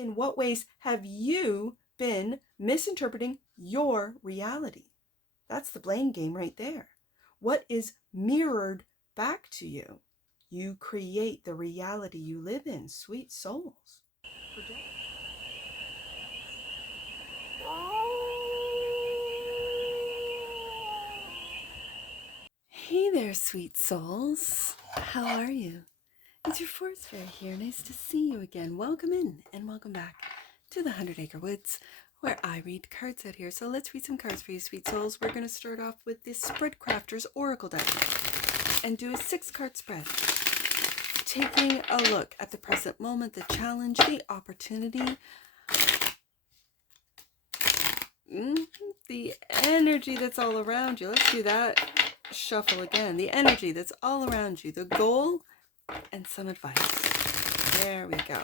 in what ways have you been misinterpreting your reality? That's the blame game right there. What is mirrored back to you? You create the reality you live in, sweet souls. Hey there, sweet souls. How are you? It's your Force Fairy here. Nice to see you again. Welcome in and welcome back to the 100 Acre Woods, where I read cards out here. So let's read some cards for you, sweet souls. We're going to start off with this Spread Crafters Oracle deck and do a 6-card spread. Taking a look at the present moment, the challenge, the opportunity, the energy that's all around you. Let's do that shuffle again. The energy that's all around you, the goal, and some advice. There we go.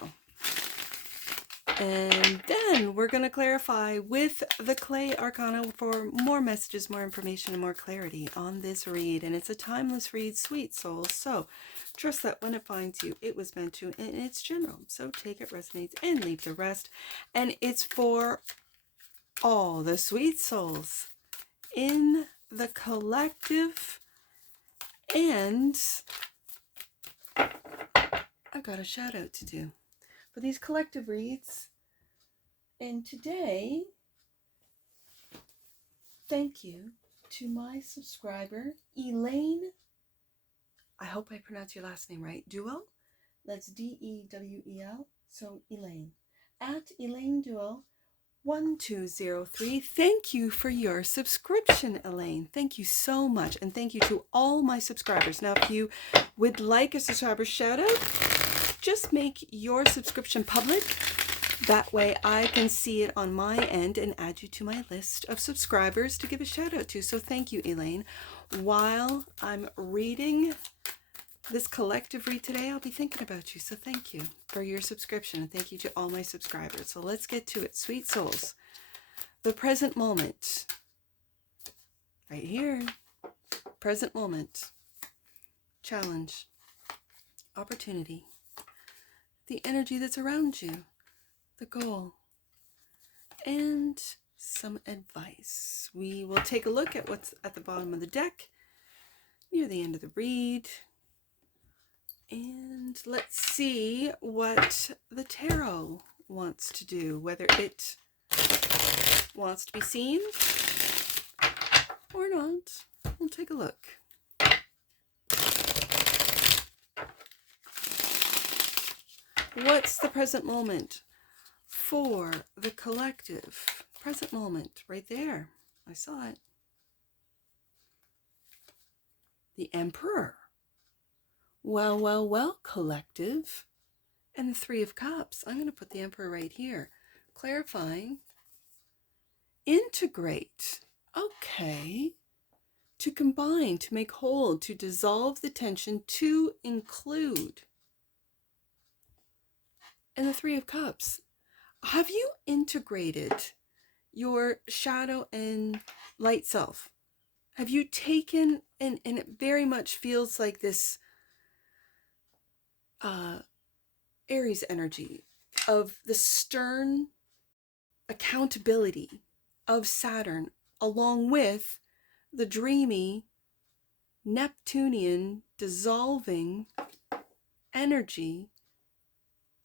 And then we're going to clarify with the Clay Arcana for more messages, more information, and more clarity on this read. And it's a timeless read, sweet souls. So trust that when it finds you, it was meant to, and it's general. So take it, resonates, and leave the rest. And it's for all the sweet souls in the collective. And I've got a shout out to do for these collective reads. And today, thank you to my subscriber, Elaine. I hope I pronounced your last name right. Duel. That's D-E-W-E-L. So Elaine. At Elaine Duel 1203. Thank you for your subscription, Elaine. Thank you so much. And thank you to all my subscribers. Now, if you would like a subscriber shout out, just make your subscription public. That way I can see it on my end and add you to my list of subscribers to give a shout out to. So thank you, Elaine. While I'm reading this collective read today, I'll be thinking about you. So thank you for your subscription, and thank you to all my subscribers. So let's get to it, sweet souls. The present moment. Right here. Present moment. Challenge. Opportunity. The energy that's around you, the goal, and some advice. We will take a look at what's at the bottom of the deck near the end of the read. And let's see what the tarot wants to do, whether it wants to be seen or not. We'll take a look. What's the present moment for the collective? Present moment, right there. I saw it. The Emperor. Well, well, well, collective. And the Three of Cups. I'm going to put the Emperor right here. Clarifying. Integrate. Okay. To combine, to make whole, to dissolve the tension, to include. And the Three of Cups. Have you integrated your shadow and light self? Have you taken, and it very much feels like this Aries energy of the stern accountability of Saturn, along with the dreamy Neptunian dissolving energy.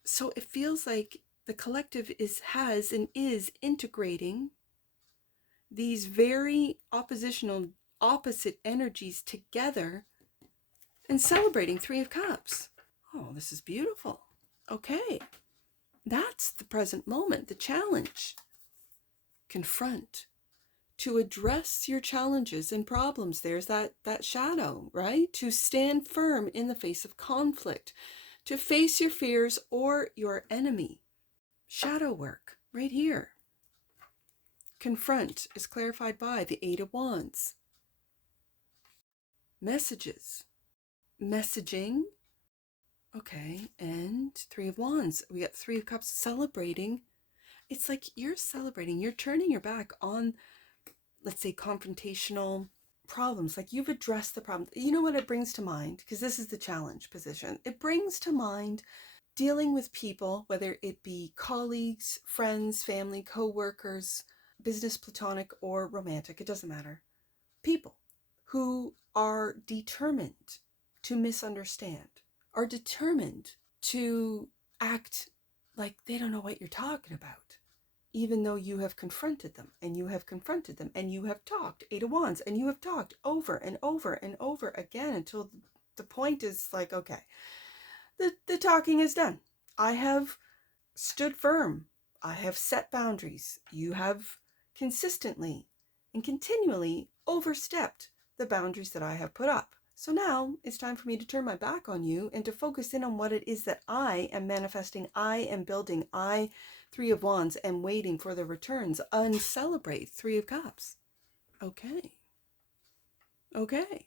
So it feels like the collective has and is integrating these very opposite energies together and celebrating Three of Cups. Oh, this is beautiful. Okay. That's the present moment, the challenge. Confront. To address your challenges and problems. There's that shadow, right? To stand firm in the face of conflict. To face your fears or your enemy. Shadow work, right here. Confront is clarified by the Eight of Wands. Messages. Messaging. Okay, and Three of Wands. We got Three of Cups celebrating. It's like you're celebrating. You're turning your back on, let's say, confrontational problems. Like you've addressed the problem. You know what it brings to mind? Because this is the challenge position. It brings to mind dealing with people, whether it be colleagues, friends, family, co-workers, business, platonic, or romantic, it doesn't matter. People who are determined to misunderstand, are determined to act like they don't know what you're talking about, even though you have confronted them and you have confronted them and you have talked, Eight of Wands, and you have talked over and over and over again until the point is like, okay, the talking is done. I have stood firm. I have set boundaries. You have consistently and continually overstepped the boundaries that I have put up. So now it's time for me to turn my back on you and to focus in on what it is that I am manifesting, I am building. I, Three of Wands, am waiting for the returns and celebrate Three of Cups. Okay. Okay.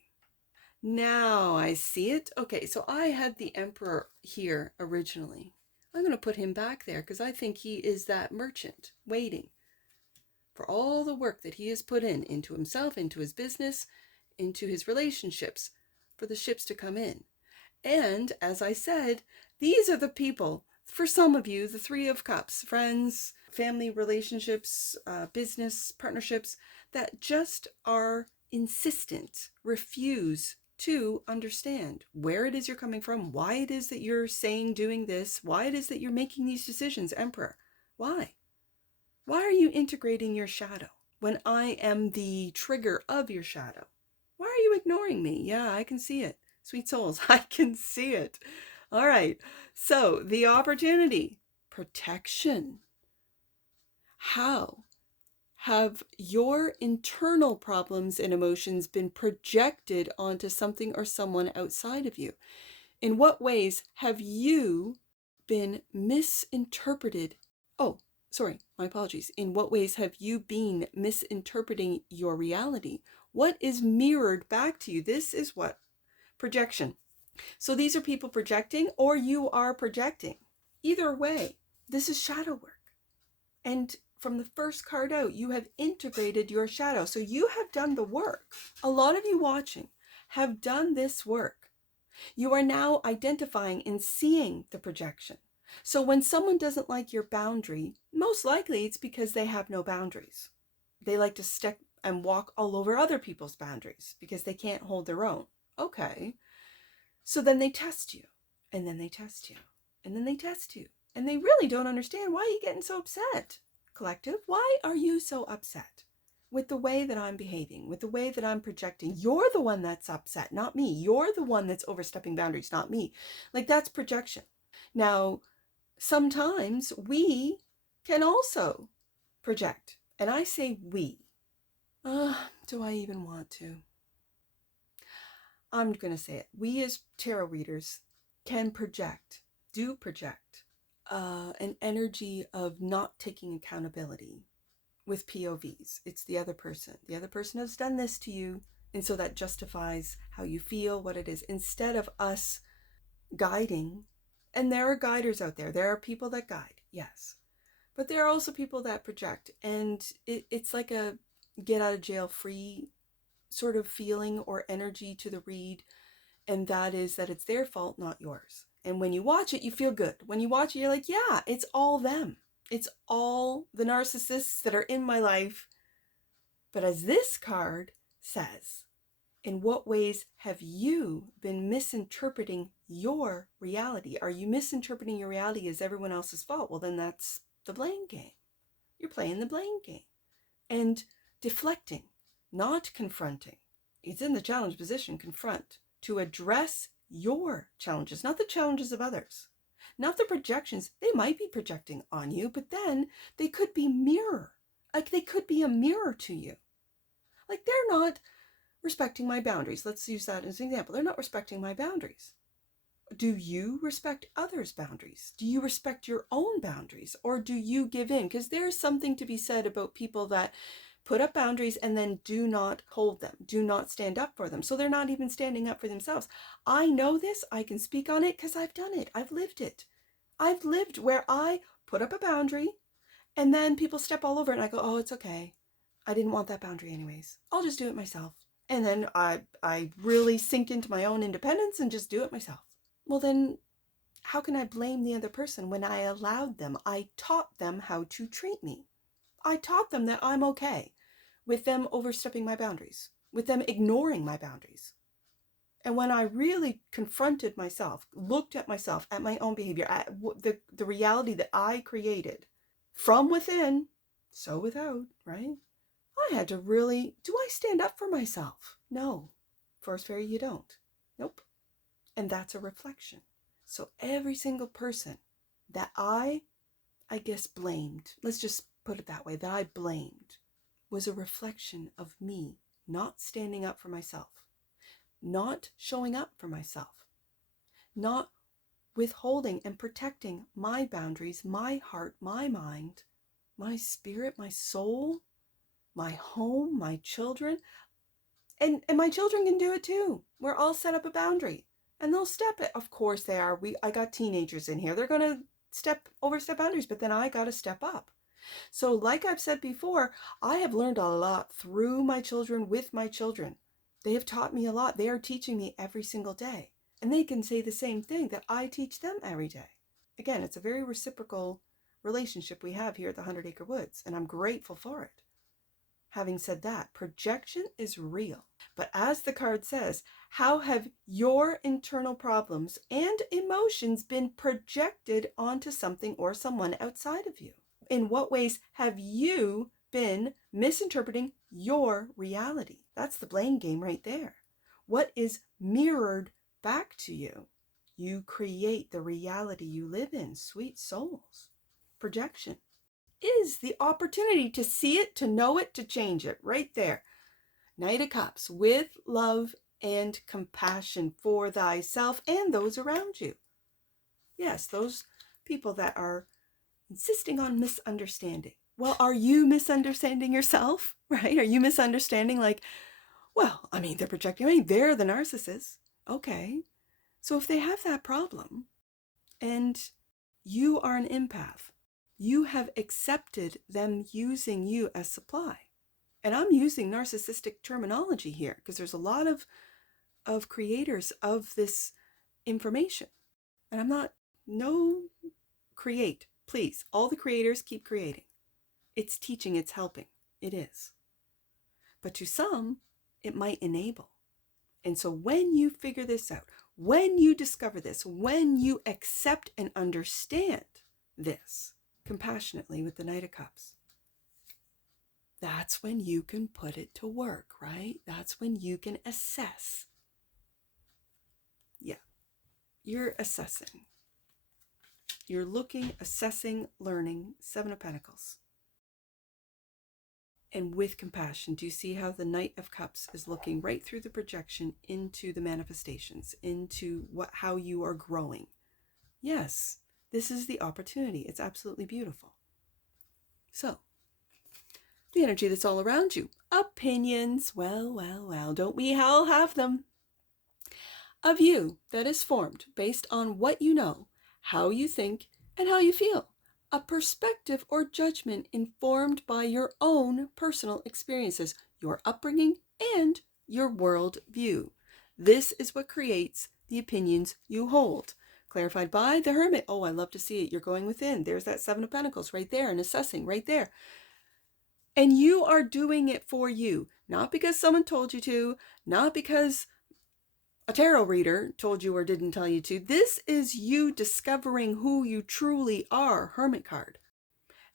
Now I see it. Okay, so I had the Emperor here originally. I'm going to put him back there because I think he is that merchant waiting for all the work that he has put into himself, into his business, into his relationships, for the ships to come in. And as I said, these are the people, for some of you, the Three of Cups, friends, family relationships, business partnerships, that just are insistent, refuse to understand where it is you're coming from, why it is that you're saying, doing this, why it is that you're making these decisions, Emperor. Why? Why are you integrating your shadow when I am the trigger of your shadow? Why are you ignoring me? Yeah, I can see it. Sweet souls, I can see it. All right, so the opportunity, protection. How have your internal problems and emotions been projected onto something or someone outside of you? In what ways have you been misinterpreted? Oh, sorry, my apologies. In what ways have you been misinterpreting your reality? What is mirrored back to you? This is what projection. So these are people projecting, or you are projecting. Either way, this is shadow work. And from the first card out, you have integrated your shadow. So you have done the work. A lot of you watching have done this work. You are now identifying and seeing the projection. So when someone doesn't like your boundary, most likely it's because they have no boundaries. They like to step and walk all over other people's boundaries because they can't hold their own. Okay. So then they test you, and then they test you, and then they test you. And they really don't understand, why are you getting so upset, collective? Why are you so upset with the way that I'm behaving, with the way that I'm projecting? You're the one that's upset, not me. You're the one that's overstepping boundaries, not me. Like, that's projection. Now, sometimes we can also project. And I say we. Do I even want to? I'm going to say it. We as tarot readers can project, do project, an energy of not taking accountability with POVs. It's the other person. The other person has done this to you, and so that justifies how you feel, what it is, instead of us guiding. And there are guiders out there. There are people that guide, yes. But there are also people that project, and it's like a get out of jail free sort of feeling or energy to the read, and that is that it's their fault, not yours. And when you watch it, you feel good. When you watch it, you're like, yeah, it's all them. It's all the narcissists that are in my life. But as this card says, in what ways have you been misinterpreting your reality? Are you misinterpreting your reality as everyone else's fault? Well, then that's the blame game. You're playing the blame game. And deflecting, not confronting. It's in the challenge position, confront, to address your challenges, not the challenges of others, not the projections. They might be projecting on you, but then they could be mirror. Like, they could be a mirror to you. Like, they're not respecting my boundaries. Let's use that as an example. They're not respecting my boundaries. Do you respect others' boundaries? Do you respect your own boundaries? Or do you give in? Because there's something to be said about people that put up boundaries and then do not hold them, do not stand up for them. So they're not even standing up for themselves. I know this. I can speak on it because I've done it. I've lived it. I've lived where I put up a boundary and then people step all over it and I go, oh, it's okay. I didn't want that boundary anyways. I'll just do it myself. And then I really sink into my own independence and just do it myself. Well, then how can I blame the other person when I allowed them? I taught them how to treat me. I taught them that I'm okay with them overstepping my boundaries, with them ignoring my boundaries. And when I really confronted myself, looked at myself, at my own behavior, at the reality that I created from within, so without, right? I had to really, do I stand up for myself? No. Forest Fairy, you don't. Nope. And that's a reflection. So every single person that I guess blamed, let's just put it that way, that I blamed, was a reflection of me not standing up for myself, not showing up for myself, not withholding and protecting my boundaries, my heart, my mind, my spirit, my soul, my home, my children. And my children can do it too. We're all set up a boundary and they'll step it. Of course they are. I got teenagers in here. They're going to overstep boundaries, but then I got to step up. So like I've said before, I have learned a lot through my children, with my children. They have taught me a lot. They are teaching me every single day. And they can say the same thing that I teach them every day. Again, it's a very reciprocal relationship we have here at the 100 Acre Woods, and I'm grateful for it. Having said that, projection is real. But as the card says, how have your internal problems and emotions been projected onto something or someone outside of you? In what ways have you been misinterpreting your reality? That's the blame game right there. What is mirrored back to you? You create the reality you live in, sweet souls. Projection is the opportunity to see it, to know it, to change it, right there. Knight of Cups, with love and compassion for thyself and those around you. Yes, those people that are insisting on misunderstanding. Well, are you misunderstanding yourself, right? Are you misunderstanding like, well, I mean, they're projecting, I mean, they're the narcissist. Okay. So if they have that problem and you are an empath, you have accepted them using you as supply. And I'm using narcissistic terminology here because there's a lot of creators of this information. And I'm not, create, please. All the creators keep creating. It's teaching, it's helping. It is. But to some, it might enable. And so when you figure this out, when you discover this, when you accept and understand this compassionately with the Knight of Cups, that's when you can put it to work, right? That's when you can assess. Yeah, you're assessing. You're looking, assessing, learning. 7 of Pentacles. And with compassion, do you see how the Knight of Cups is looking right through the projection into the manifestations, into how you are growing? Yes, this is the opportunity. It's absolutely beautiful. So, the energy that's all around you. Opinions. Well, don't we all have them? A view that is formed based on what you know, how you think, and how you feel. A perspective or judgment informed by your own personal experiences, your upbringing, and your world view. This is what creates the opinions you hold. Clarified by the Hermit. Oh, I love to see it. You're going within. There's that 7 of Pentacles right there, and assessing right there. And you are doing it for you, not because someone told you to, not because a tarot reader told you or didn't tell you to. This is you discovering who you truly are, Hermit card,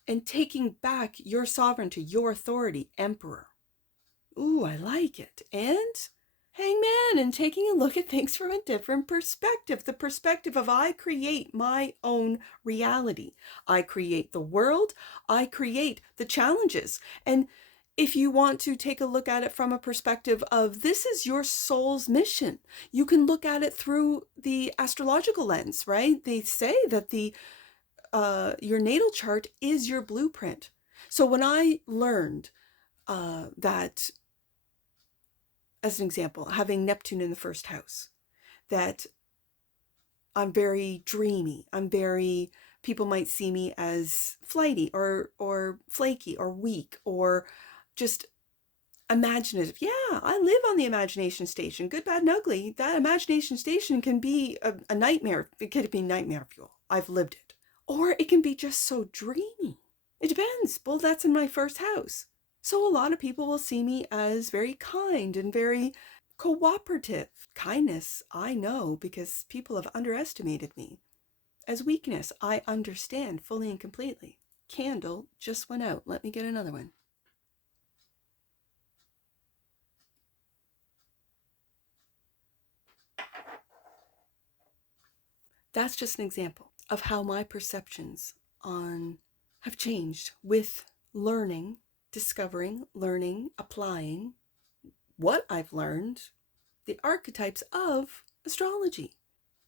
and taking back your sovereignty, your authority, Emperor. Ooh, I like it. And Hangman, and taking a look at things from a different perspective. The perspective of I create my own reality. I create the world. I create the challenges. And if you want to take a look at it from a perspective of this is your soul's mission, you can look at it through the astrological lens, right? They say that your natal chart is your blueprint. So when I learned that, as an example, having Neptune in the first house, that I'm very dreamy, people might see me as flighty or flaky or weak or just imaginative. Yeah, I live on the imagination station. Good, bad, and ugly. That imagination station can be a nightmare. It could be nightmare fuel. I've lived it. Or it can be just so dreamy. It depends. Well, that's in my first house. So a lot of people will see me as very kind and very cooperative. Kindness, I know, because people have underestimated me. As weakness, I understand fully and completely. Candle just went out. Let me get another one. That's just an example of how my perceptions on have changed with learning, discovering, learning, applying what I've learned, the archetypes of astrology.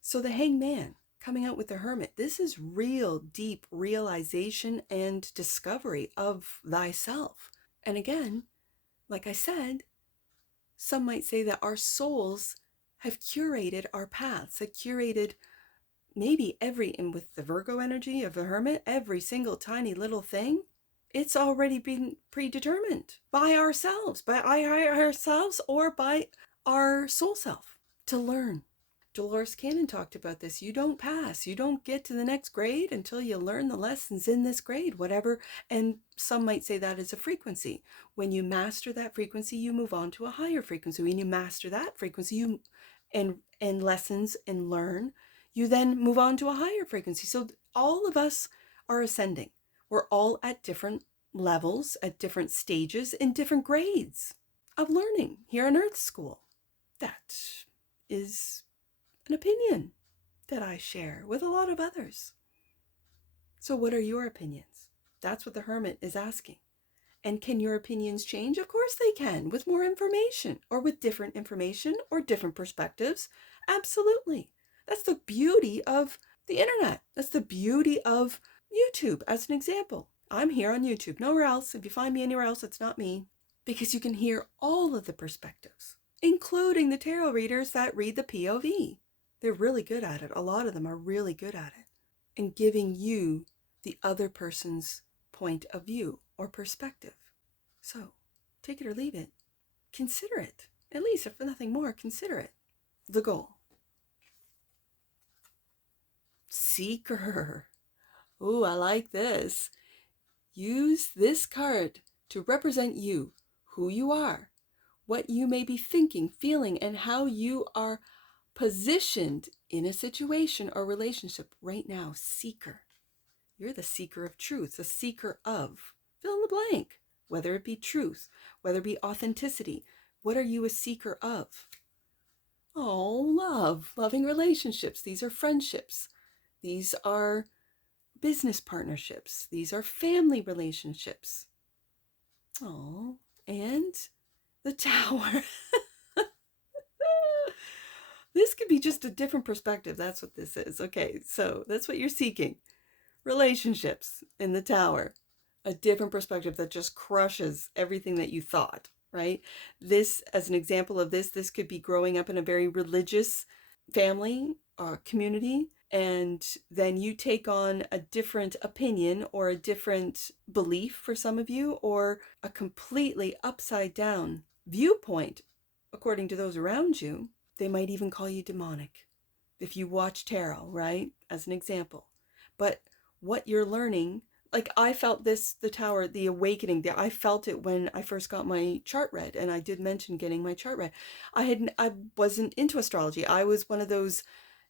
So the hangman coming out with the hermit, this is real deep realization and discovery of thyself. And again, like I said, some might say that our souls have curated our paths, have curated maybe and with the Virgo energy of the hermit, every single tiny little thing, it's already been predetermined by ourselves, or by our soul self to learn. Dolores Cannon talked about this. You don't pass. You don't get to the next grade until you learn the lessons in this grade, whatever. And some might say that is a frequency. When you master that frequency, you move on to a higher frequency. When you master that frequency, and lessons and learn, you then move on to a higher frequency. So all of us are ascending. We're all at different levels, at different stages, in different grades of learning here in Earth School. That is an opinion that I share with a lot of others. So what are your opinions? That's what the hermit is asking. And can your opinions change? Of course they can, with more information or with different information or different perspectives. Absolutely. That's the beauty of the internet. That's the beauty of YouTube, as an example. I'm here on YouTube, nowhere else. If you find me anywhere else, it's not me. Because you can hear all of the perspectives, including the tarot readers that read the POV. They're really good at it. A lot of them are really good at it. And giving you the other person's point of view or perspective. So, take it or leave it. Consider it. At least, if nothing more, consider it. The goal. Seeker. Ooh, I like this. Use this card to represent you, who you are, what you may be thinking, feeling, and how you are positioned in a situation or relationship right now. Seeker. You're the seeker of truth, the seeker of, fill in the blank, whether it be truth, whether it be authenticity. What are you a seeker of? Oh, love, loving relationships. These are friendships. These are business partnerships. These are family relationships. Oh, and the Tower. This could be just a different perspective. That's what this is. Okay, so that's what you're seeking. Relationships in the Tower. A different perspective that just crushes everything that you thought, right? This, as an example of this could be growing up in a very religious family or community, and then you take on a different opinion or a different belief for some of you, or a completely upside down viewpoint according to those around you. They might even call you demonic if you watch tarot, right? As an example. But what you're learning, like I felt this, the Tower, the awakening, I felt it when I first got my chart read, and I did mention getting my chart read. I wasn't into astrology. I was one of those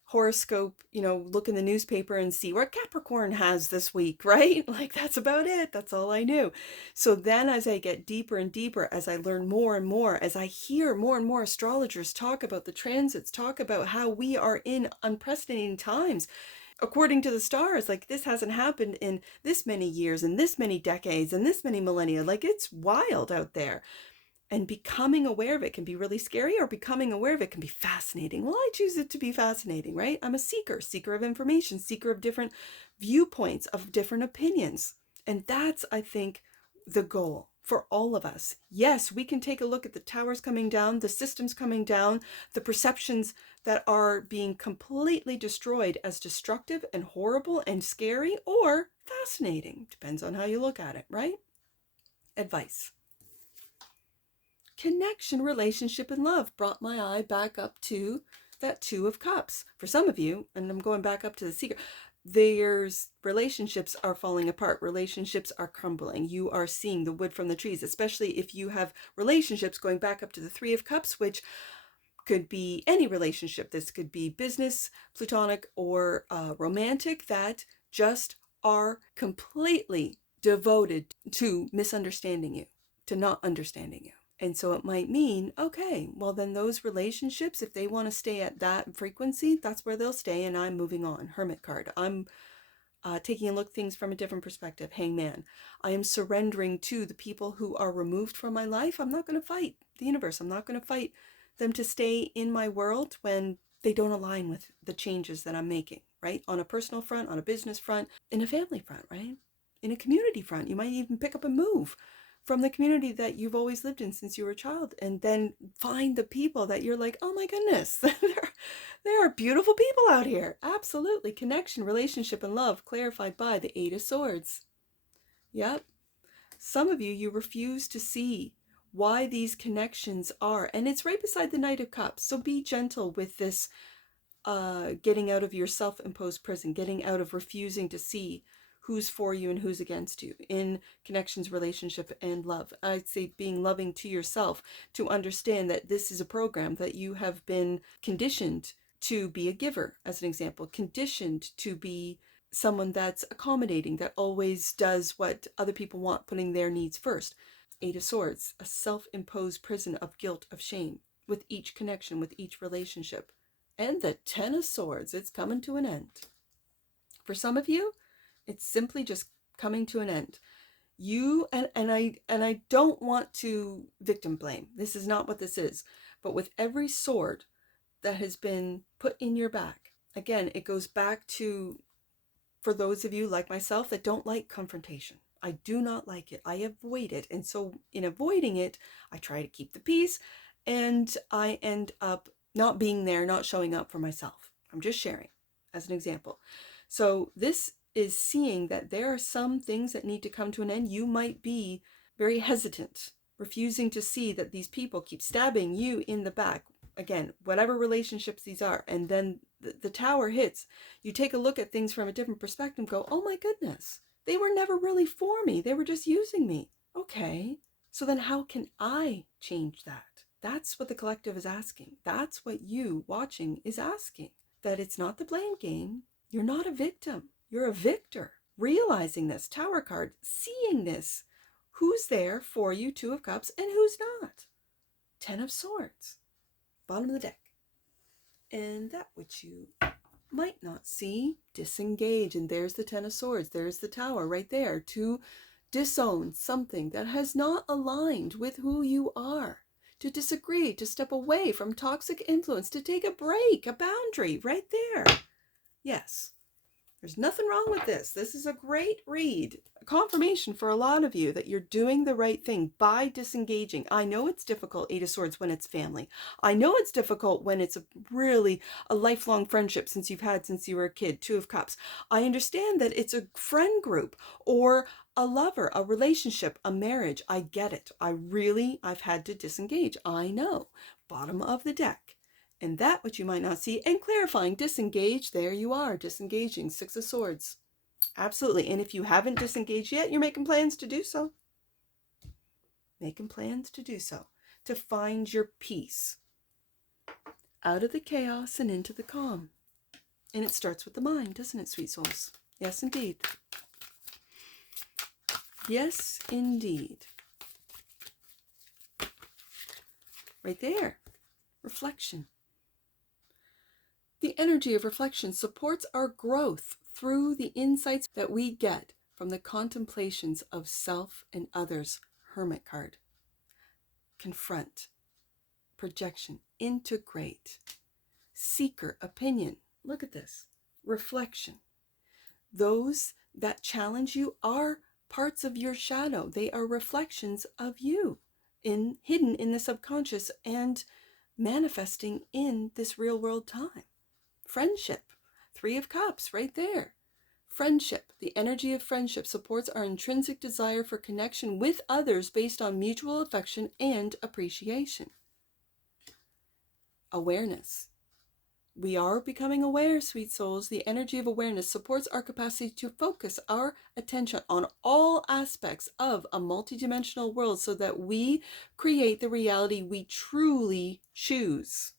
horoscope, look in the newspaper and see what Capricorn has this week, right? Like that's about it. That's all I knew. So then as I get deeper and deeper, as I learn more and more, as I hear more and more astrologers talk about the transits, talk about how we are in unprecedented times, according to the stars, like this hasn't happened in this many years and this many decades and this many millennia. Like it's wild out there. And becoming aware of it can be really scary, or becoming aware of it can be fascinating. Well, I choose it to be fascinating, right? I'm a seeker of information, seeker of different viewpoints, of different opinions. And that's, I think, the goal for all of us. Yes, we can take a look at the towers coming down, the systems coming down, the perceptions that are being completely destroyed as destructive and horrible and scary, or fascinating. Depends on how you look at it, right? Advice. connection, relationship, and love. Brought my eye back up to that Two of Cups. For some of you, and I'm going back up to the Secret, there's relationships are falling apart. Relationships are crumbling. You are seeing the wood from the trees, especially if you have relationships going back up to the Three of Cups, which could be any relationship. This could be business, platonic, or romantic, that just are completely devoted to misunderstanding you, to not understanding you. And so it might mean, okay, well then those relationships, if they want to stay at that frequency, that's where they'll stay, and I'm moving on. Hermit card. I'm taking a look at things from a different perspective. Hangman. I am surrendering to the people who are removed from my life. I'm not going to fight the universe. I'm not going to fight them to stay in my world when they don't align with the changes that I'm making, right? On a personal front, on a business front, in a family front, right? In a community front. You might even pick up and move from the community that you've always lived in since you were a child, and then find the people that you're like, oh my goodness, there are beautiful people out here. Absolutely. Connection, relationship, and love clarified by the Eight of Swords. Yep. Some of you refuse to see why these connections are, and it's right beside the Knight of Cups. So be gentle with this getting out of your self-imposed prison, getting out of refusing to see who's for you and who's against you in connections, relationship, and love. I'd say being loving to yourself, to understand that this is a program that you have been conditioned to be a giver, as an example, conditioned to be someone that's accommodating, that always does what other people want, putting their needs first. Eight of Swords, a self-imposed prison of guilt, of shame, with each connection, with each relationship. And the Ten of Swords, it's coming to an end. For some of you, it's simply just coming to an end. You, and I don't want to victim blame. This is not what this is. But with every sword that has been put in your back, again, it goes back to, for those of you like myself that don't like confrontation. I do not like it. I avoid it. And so in avoiding it, I try to keep the peace, and I end up not being there, not showing up for myself. I'm just sharing as an example. So this is seeing that there are some things that need to come to an end. You might be very hesitant, refusing to see that these people keep stabbing you in the back. Again, whatever relationships these are, and then the tower hits. You take a look at things from a different perspective and go, oh my goodness, they were never really for me. They were just using me. Okay, so then how can I change that? That's what the collective is asking. That's what you watching is asking. That it's not the blame game. You're not a victim. You're a victor. Realizing this, Tower card, seeing this. Who's there for you, Two of Cups, and who's not? Ten of Swords. Bottom of the deck. And that which you might not see, disengage. And there's the Ten of Swords. There's the Tower right there. To disown something that has not aligned with who you are. To disagree, to step away from toxic influence, to take a break, a boundary right there. Yes. There's nothing wrong with this. This is a great read. A confirmation for a lot of you that you're doing the right thing by disengaging. I know it's difficult, Eight of Swords, when it's family. I know it's difficult when it's a lifelong friendship since you were a kid, Two of Cups. I understand that it's a friend group or a lover, a relationship, a marriage. I get it. I've had to disengage. I know. Bottom of the deck. And that which you might not see, and clarifying, disengage, there you are, disengaging, Six of Swords. Absolutely. And if you haven't disengaged yet, you're making plans to do so. Making plans to do so. To find your peace. Out of the chaos and into the calm. And it starts with the mind, doesn't it, sweet souls? Yes, indeed. Yes, indeed. Right there. Reflection. The energy of reflection supports our growth through the insights that we get from the contemplations of self and others. Hermit card. Confront. Projection. Integrate. Seeker. Opinion. Look at this. Reflection. Those that challenge you are parts of your shadow. They are reflections of you, hidden in the subconscious and manifesting in this real world time. Friendship, Three of Cups right there. Friendship. The energy of friendship supports our intrinsic desire for connection with others based on mutual affection and appreciation. Awareness. We are becoming aware, sweet souls. The energy of awareness supports our capacity to focus our attention on all aspects of a multidimensional world so that we create the reality we truly choose.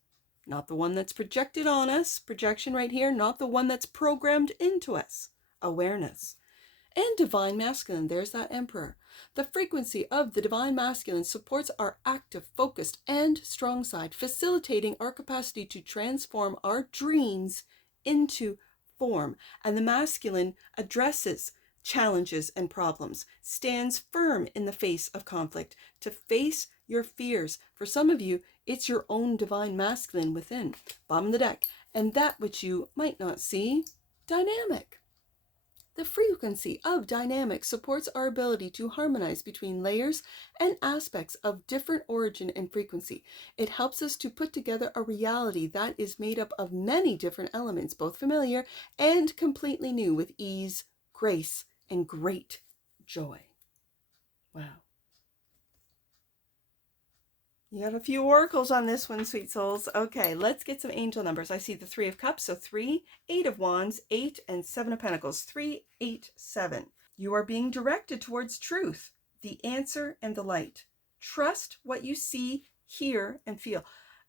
Not the one that's projected on us, projection right here, not the one that's programmed into us. Awareness. And divine masculine, there's that emperor. The frequency of the divine masculine supports our active, focused, and strong side, facilitating our capacity to transform our dreams into form. And the masculine addresses challenges and problems, stands firm in the face of conflict, to face your fears. For some of you, it's your own divine masculine within. Bottom of the deck. And that which you might not see, dynamic. The frequency of dynamic supports our ability to harmonize between layers and aspects of different origin and frequency. It helps us to put together a reality that is made up of many different elements, both familiar and completely new, with ease, grace, and great joy. Wow. You got a few oracles on this one, sweet souls. Okay, let's get some angel numbers. I see the 3 of Cups, so 3, 8 of Wands, 8, and 7 of Pentacles. 3, 8, 7. You are being directed towards truth, the answer, and the light. Trust what you see, hear, and feel.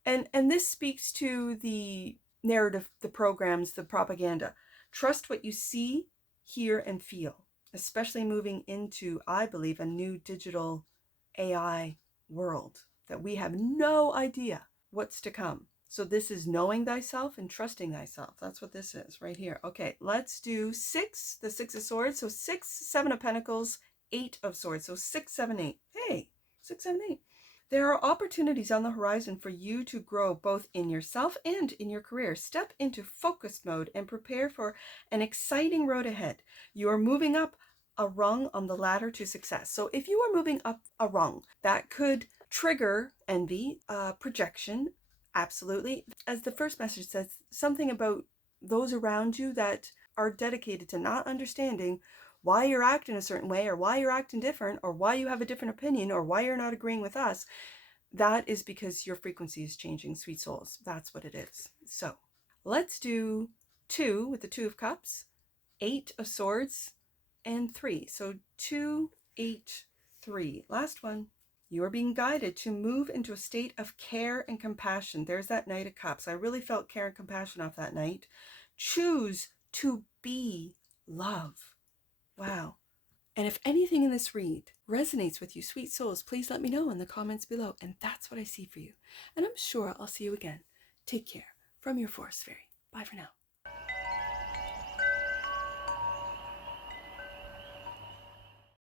And this speaks to the narrative, the programs, the propaganda. Trust what you see, hear, and feel, especially moving into, I believe, a new digital AI world that we have no idea what's to come. So this is knowing thyself and trusting thyself. That's what this is right here. Okay, let's do 6, the 6 of Swords. So 6, 7 of Pentacles, 8 of Swords. So 6, 7, 8. Hey, 6, 7, 8. There are opportunities on the horizon for you to grow both in yourself and in your career. Step into focused mode and prepare for an exciting road ahead. You are moving up a rung on the ladder to success. So if you are moving up a rung, that could trigger envy, projection, absolutely. As the first message says, something about those around you that are dedicated to not understanding why you're acting a certain way, or why you're acting different, or why you have a different opinion, or why you're not agreeing with us. That is because your frequency is changing, sweet souls. That's what it is. So let's do 2 with the 2 of Cups, 8 of Swords, and 3. So 2, 8, 3. Last one. You are being guided to move into a state of care and compassion. There's that Knight of Cups. I really felt care and compassion off that night. Choose to be love. Wow. And if anything in this read resonates with you, sweet souls, please let me know in the comments below. And that's what I see for you. And I'm sure I'll see you again. Take care from your Forest Fairy. Bye for now.